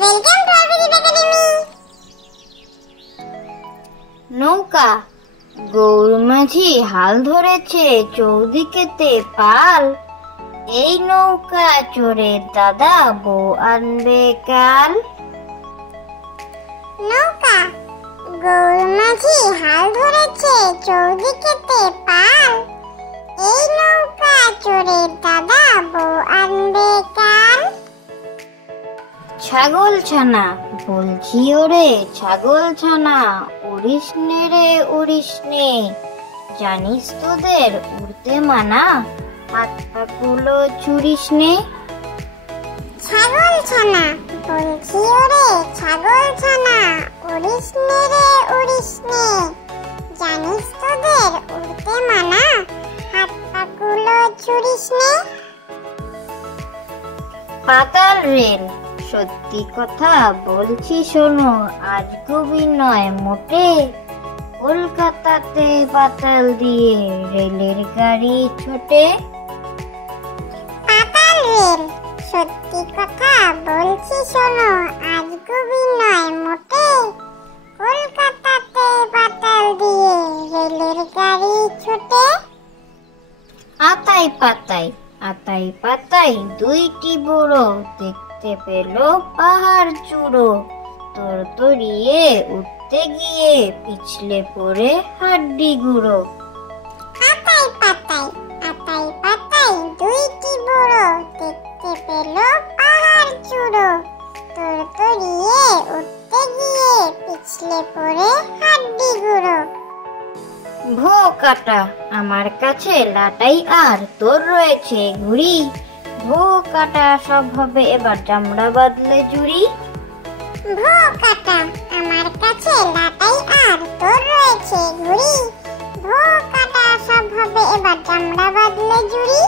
Welcome to আরভিজিৎ academy. নৌকা গৌর মাঝি হাল ধরেছে চৌদিকেতে পাল, এই নৌকা চড়ে দাদা বউ আনবে কাল। নৌকা গৌর মাঝি হাল ধরেছে চৌদিকেতে পাল, এই নৌকা চড়ে দাদা বউ আনবে কাল। ছাগল ছানা বলছি ওরে ছাগল ছানা, উড়িস নে রে উড়িস নে, জানিস তোদের উড়তে মানা, হাত পাগুলো ছুড়িস নে। ছাগল ছানা বলছি ওরে ছাগল ছানা, উড়িস নে রে উড়িস নে, জানিস তোদের উড়তে মানা, হাত পাগুলো ছুড়িস নে। পাতাল রেল সত্যি কথা বলছি শোনো, আজ কবি নয় মোটে, কলকাতাতে পাতাল দিয়ে রেলের গাড়ি ছোটে। পাতাল রেল সত্যি কথা বলছি শোনো, আজ কবি নয় মোটে, কলকাতাতে পাতাল দিয়ে রেলের গাড়ি ছোটে। আতাই পাতাই আতাই পাতাই দুইটি বুড়ো, দেখতে পেল পাহাড় চূড়ো, তোর তরিয়ে উঠতে গিয়ে পিছলে পড়ে হাড্ডি গুঁড়ো। আতাই পাতাই আতাই পাতাই দুইটি বুড়ো, দেখতে পেল পাহাড় চূড়ো, তোর তরিয়ে উঠতে গিয়ে পিছলে পড়ে হাড্ডি গুঁড়ো। ভো কাটা আমার কাছে লাটাই আর তোর রয়েছে ঘুড়ি, ভো কাটা সব হবে এবার চামড়া বাদলে চুরি। ভো কাটা আমার কাছে লাটাই আর তোর রয়েছে ঘুড়ি, ভো কাটা সব হবে এবার চামড়া বাদলে জুড়ি।